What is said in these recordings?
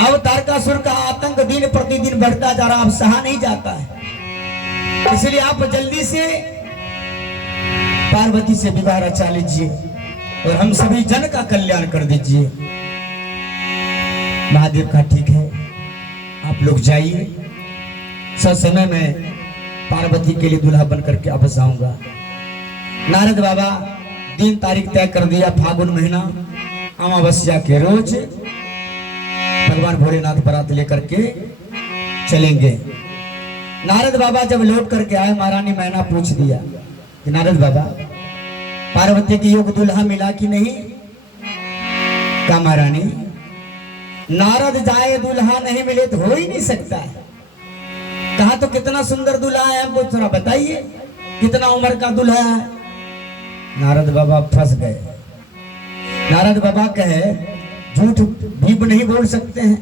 अब तारकासुर का आतंक दिन प्रतिदिन बढ़ता जा रहा, अब सहा नहीं जाता है। इसलिए आप जल्दी से पार्वती से विवाह रचा लीजिए और हम सभी जन का कल्याण कर दीजिए। महादेव का ठीक है, आप लोग जाइए, समय में पार्वती के लिए दूल्हा बन करके वापस आऊंगा। नारद बाबा दिन तारीख तय कर दिया, फागुन महीना अमावस्या के रोज भगवान भोलेनाथ बारात लेकर के चलेंगे। नारद बाबा जब लौट करके आए, महारानी मैना पूछ दिया कि नारद बाबा पार्वती की योग दूल्हा मिला कि नहीं? कहा महारानी नारद जाए दूल्हा नहीं मिले तो हो ही नहीं सकता है। कहा तो कितना सुंदर दूल्हा है, हमको थोड़ा बताइए कितना उम्र का दूल्हा है। नारद बाबा फंस गए। नारद बाबा कहे झूठ भी नहीं बोल सकते हैं,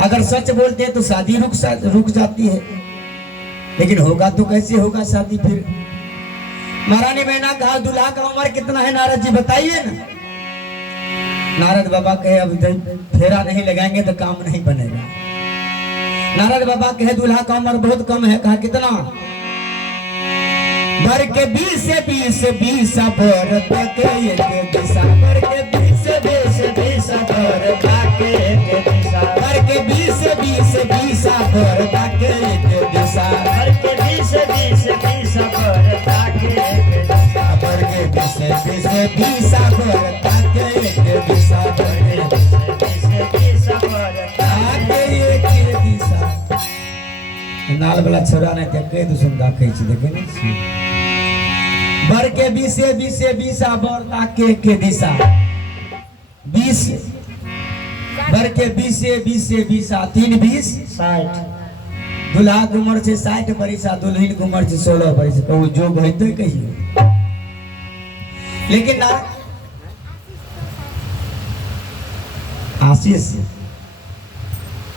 अगर सच बोलते हैं तो शादी रुक जाती है, लेकिन होगा तो कैसे होगा शादी फिर। महारानी मैना कहा दूल्हा का उम्र कितना है नारद जी बताइए ना। नारद बाबा कहे अब फेरा नहीं लगाएंगे तो काम नहीं बनेगा। नारद बाबा कहे दूल्हा का उम्र बहुत कम है। कहा कितना? भर के 20 से 20 बर तक एक दिशा, भर के 20 से 20 बर तक एक दिशा, भर के 20 से 20 बर तक एक दिशा, भर के 20 से 20 बर तक एक दिशा, भर के 20 से 20 बर तक एक दिशा, भर के 20 से 20 बर तक एक दिशा। नाल वाला छोरा ने के दुसुन दा कहै छी, देखे नहीं भर के 20 से 20 बर तक के दिशा, 20 भर के 20 से 20 3 20 60। दूल्हा की उम्र से 60 बरिस, दुल्हन की उम्र से 16 बरिस। कहू जोग है तो कहिए, लेकिन ना आशीष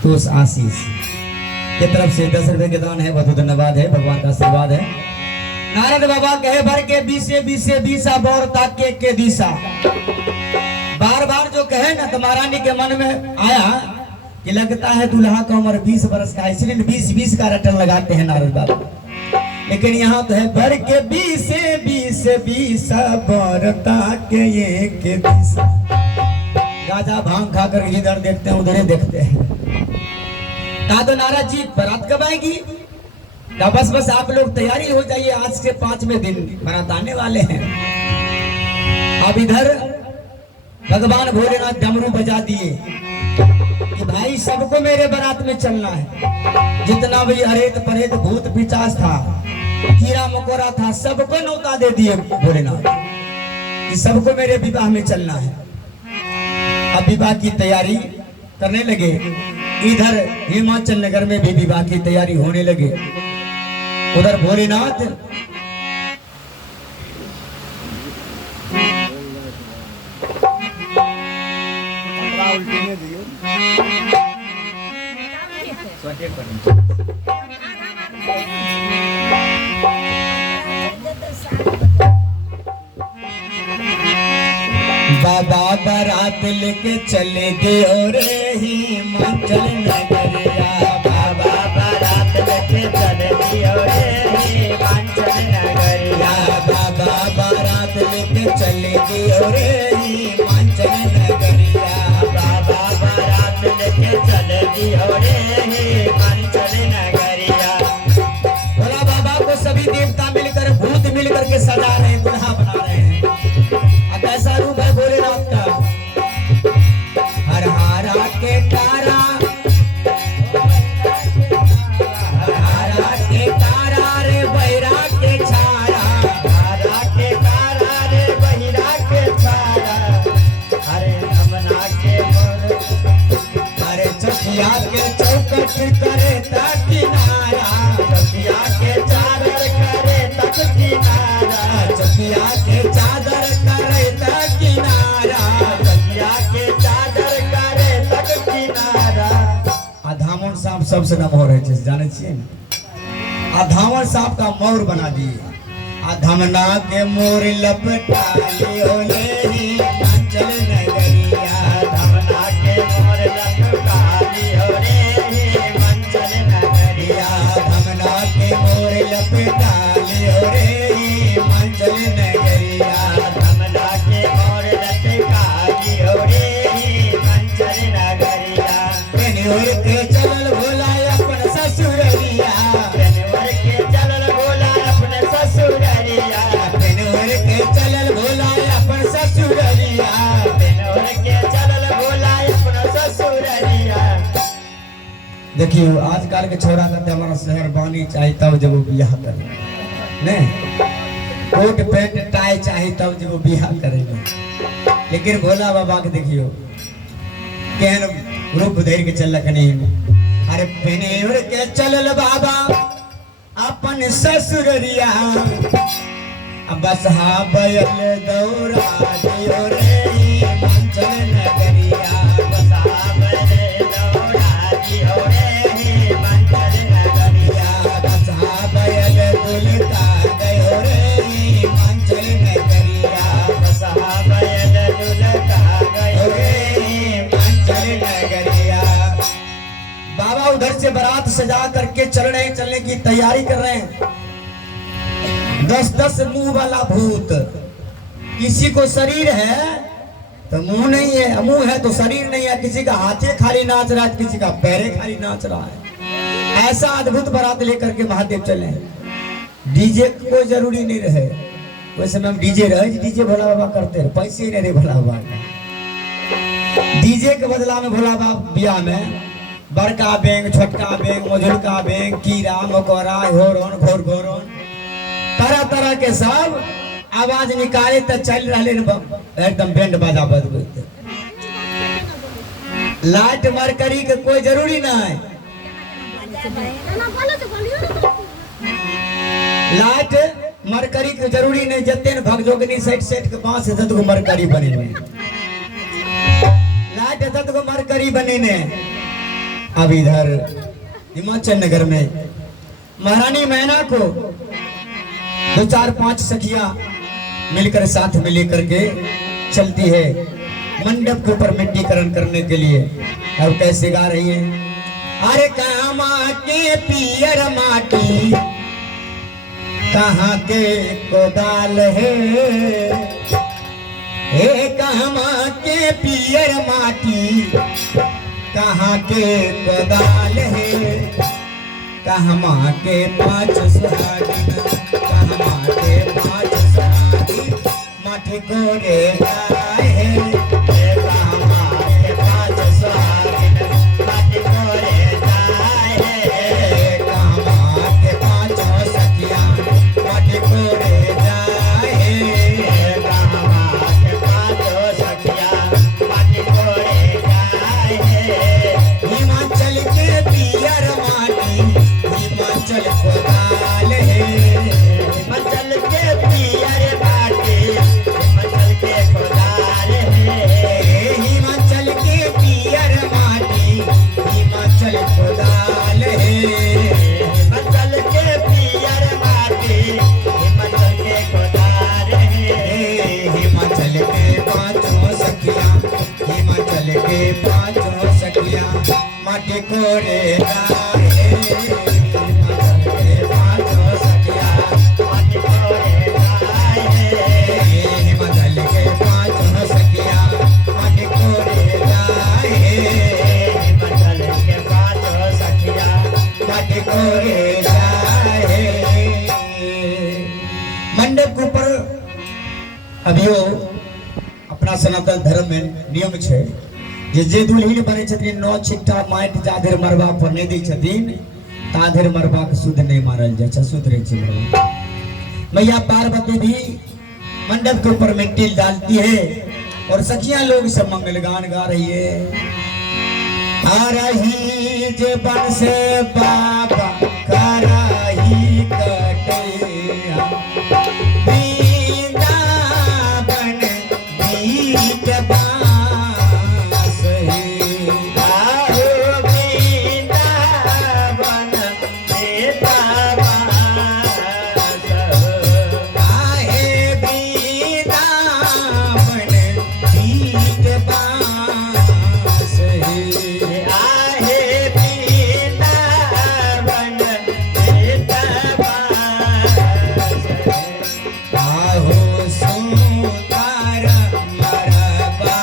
तो उस आशीष की तरफ से 10 रुपए के दान है, बहुत धन्यवाद है, भगवान का आशीर्वाद है। नारद बाबा कहे भर के 20 से 20 बर तक के दिशा। बार बार जो कहे ना तो महारानी के मन में आया कि लगता है दूल्हा का उम्र 20 बरस का, इसलिए 20 का रटन लगाते हैं नारद बाबा। लेकिन यहाँ तो है भर के 20 से 20 बर तक एक दिशा। राजा भांग खाकर जिधर देखते हैं उधर देखते हैं। कहा तो नारद जी बारात कब आएगी? बस आप लोग तैयारी हो जाइए, आज से 5वें दिन बारात आने वाले हैं। अब इधर भगवान भोलेनाथ डमरू बजा दिए कि भाई सबको मेरे बारात में चलना है। जितना भी अरेत परेत भूत पिचास था, कीड़ा मकोड़ा था, सबको न्योता दे दिए भोलेनाथ कि सबको मेरे विवाह में चलना है। अब विवाह की तैयारी करने लगे। इधर हिमाचल नगर में भी विवाह की तैयारी होने लगे। उधर भोलेनाथ बाबा बारात लेके चले दे और हिमाचल नगरिया, बाबा बारात लेके चले दे और हिमाचल नगरिया, बाबा बारात लेके चले दे और हिमाचल नगरिया, बाबा बारात लेके चले दे और हिमाचल नगरिया। भोला बाबा को सभी देवता मिलकर भूत मिलकर के सजा रहे हैं, दूल्हा बना रहे हैं। अब ऐसा रूप है भोलेनाथ का। हर हारा के तारा, हर हारा के तारा रे बहिरा के छारा, हारा के तारा रे बहिरा के छारा, हरे नमना के मोर, हरे चकिया के चौकट करे तक किनारा, चकिया के चादर करे तक किनारा, चकिया के चादर करे तक किनारा, चकिया के चादर करे तक किनारा। धामन सांप सबसे न मोर है, जाने छिए ना। धामन सांप का मोर बना दिए। धमना के मोर लपटा लियो ले हिमाचल नगरिया, धमना के मोर लपटा पेनवर के चलल भोला अपन ससुररिया पेनवर के चलल भोला अपने ससुररिया पेनवर के चलल भोला अपन ससुररिया पेनवर के चलल भोला अपने ससुररिया। देखियो आजकल के छोरा कहते हमारा शहर बानी चाहिए तब जब वो बियाह करे नहीं कोट पैंट टाई चाहिए तब जब वो बियाह करेंगे। लेकिन भोला बाबा के देखियो केहन रूप धर के चलक नहीं। अरे पेनवर के चलल बाबा अपन ससुररिया बसहा बैल दौड़ा दियो रे मंचल नगरिया बसहा बैल दौड़ा दियो रे मंचल नगरिया बसहा बैल दुलका गयो रे मंचल नगरिया बसहा बैल दुलका गयो रे मंचल नगरिया। बाबा उधर से बारात सजा करके चल रहे हैं, चलने की तैयारी कर रहे हैं। 10-10 मुंह वाला भूत, किसी को शरीर है तो मुंह नहीं है, मुंह है तो शरीर नहीं है, किसी का हाथे खाली नाच रहा है, किसी का पैरे खाली नाच रहा है। ऐसा अद्भुत बारात लेकर के महादेव चले। डीजे कोई जरूरी नहीं रहे, वैसे में डीजे रहे, डीजे भोला बाबा करते रहे, पैसे ही नहीं रहे भोला बाबा का। डीजे के बदला में भोला बाबा बियाह में बड़का बैंग, छोटका बैंग, मझुलका बैंग, कीड़ा मकोड़ा, घोरन घोर घोरन, तरह तरह के सब आवाज निकाले तो चल रहे एकदम बैंड बाजा बजबे। लाइट मरकरी के कोई जरूरी नहीं, लाइट मरकरी के जरूरी नहीं। जते भगजोगनी सेट सेट के पास दत को मरकरी बने लाइट दत को मरकरी बने ने। अब इधर हिमाचल नगर में महारानी मैना को 2-4-5 सखियां मिलकर साथ में लेकर के चलती है मंडप के ऊपर मिट्टीकरण करने के लिए। अब कैसे गा रही है? अरे कामा के पियर माटी कहाँ के कोदाल है, हे कामा के पियर माटी कहाँ के कोदाल है, कहमा के 5 सुहागिन, कहमा के 5 सुहागिन माटी कोरे गाय है, कहमा के 5 सुहागिन माटी कोरे गाय है, कहमा के 5 सखियां माटी कोरे गाय है, कहमा के 5 सखियां माटी कोरे गाय है। हिमाचल के पियर माटी हिमाचल कोदाल है, हिमाचल के पियर माटी हिमाचल के कोदाल है, हिमाचल के पियर माटी हिमाचल कोदाल है, हिमाचल के पियर माटी हिमाचल के कोदाल है। हिमाचल के 5 सखियां, हिमाचल के 5 सखियां माटी कोरे गाय है, हिमाचल के 5 सखियां माटी कोरे गाय है, हिमाचल के 5 सखियां माटी कोरे गाय है, हिमाचल के 5 सखियां माटी कोरे गाय है। मंडप के ऊपर अभियो अपना सनातन धर्म में नियम छे जे दुल्हन बने छथिन 9 छिट्टा माटि जाधर मरबा पर नहीं दै छथिन ताधर मरबा के शुद्ध नहीं मानल जाय छै, शुद्ध रहे छै मरबा। मैया पार्वती भी मंडप के ऊपर मिट्टी डालती है और सखियां लोग सब मंगल गान गा रही है। आ रही जे बन से बाबा कराही कटैया, वृंदावन बीट बांस है, आओ वृंदावन बेटा बास आहे वृंदावन बीट बांस है, आहे वृंदावन बेटा बास आहो सुंदर मरबा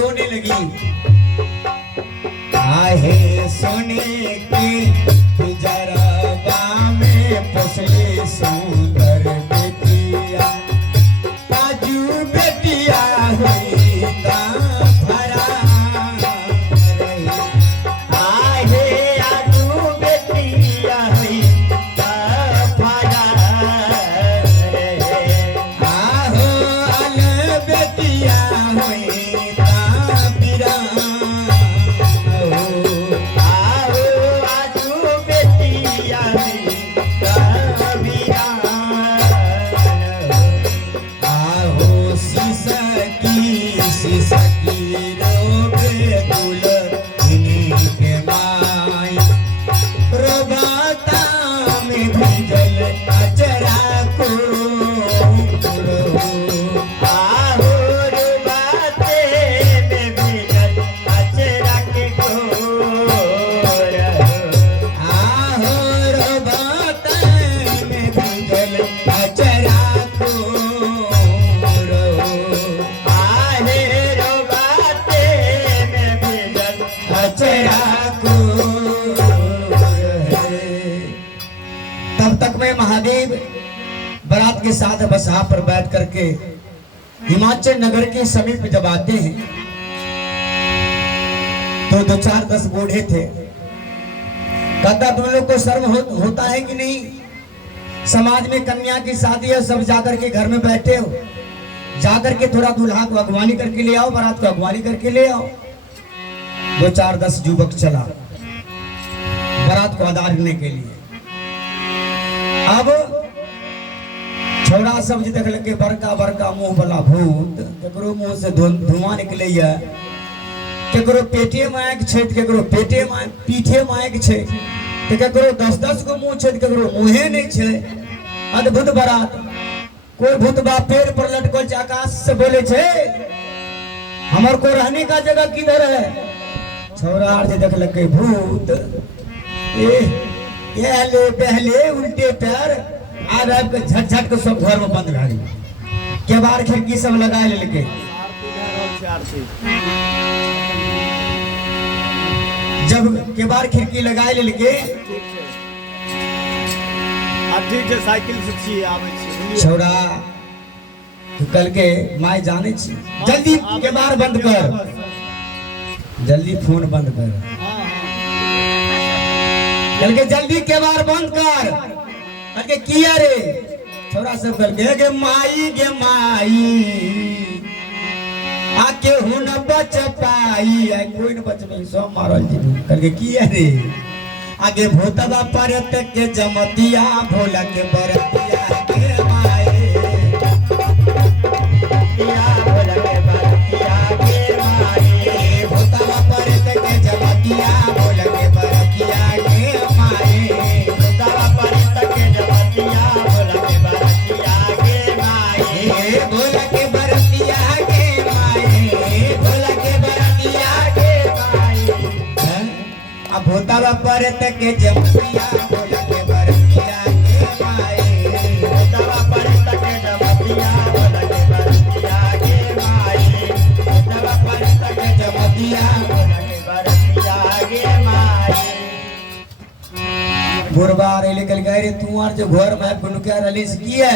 रोने लगी। आहे सोने की पिंजरवा में पोसले सुंदर बेटिया, काजू बेटिया हुई ता भरा रही। आहे आजू बेटिया हुई ता भरा रहे। आहो अल बेटिया हुई ता बिरा हो। आओ आजू बेटिया हुई ता वीरान हो। आहो सिसकी रोबे दुल्हनी के माई, रोबाता में भीजल अचरा को आओ रुबाते में भीजल अचरा के गोर हो। आहो रोबाता में भीजल अचरा को आहे रुबाते में भीजल अचरा को। तब तक में महादेव बारात के साथ बसहा पर बैठ करके हिमाचल नगर के समीप जब आते हैं तो 2-4-10 बूढ़े थे। कहता तुम लोग को शर्म होता है कि नहीं? समाज में कन्या की शादी है, सब जाकर के घर में बैठे हो, जाकर के थोड़ा दूल्हा को अगवानी करके ले आओ, बारात को अगवानी करके ले आओ। 2-4-10 युवक चला बारात को अदारने के लिए। अब छोड़ा सब जी देख लगे बड़का बड़का मुंह वाला भूत, केकरो मुंह से धुआं निकले, केकरो पेटे में आग छे, केकरो पेटे में पीठे में आग छे, तो केकरो 10-10 गो मुंह छे, केकरो मुंहे नहीं छे। अद्भुत बारात। कोई भूत बा पेड़ पर लटको छे, आकाश से बोले छे हमर को रहने का जगह किधर है? छोरा आर देख लगे भूत, ये ले पहले उल्टे पैर आ के झट के सब घर में बंद घाड़ी, केबाड़ खिड़की सब लगा लेके। जब केबाड़ खिड़की लगा लेके ठीक है, साइकिल से छिए आवे छी। छोड़ा तो कल के माय जाने छी, जल्दी केबाड़ बंद कर, जल्दी फोन बंद कर, कल के जल्दी केबाड़ बंद कर। कल के किया रे? छोरा सब कल के माई आके हूं न बच पाई, कोई न बच नहीं, सब मारल जी। कल के किया रे? आगे भूतवा परत के जमतिया, भोला के बरतिया के माए, भोला के बरतिया के माए। भूतवा परत के जमतिया, भोला के बरतिया के माए, भूतवा परत के जमतिया, भोला के बरतिया के माए। भोला के बरतिया के माए, भोला के बरतिया के माए। अब भूतवा परत के जमतिया, भोला के बरतिया के माए, भूतवा परत के जमतिया, भोला के बरतिया के माए। भूतवा परत के जमतिया, भोला के बरतिया के माए। गुरबार लेकर गए रे, तू आर जो घर में गुनकर रलीस किया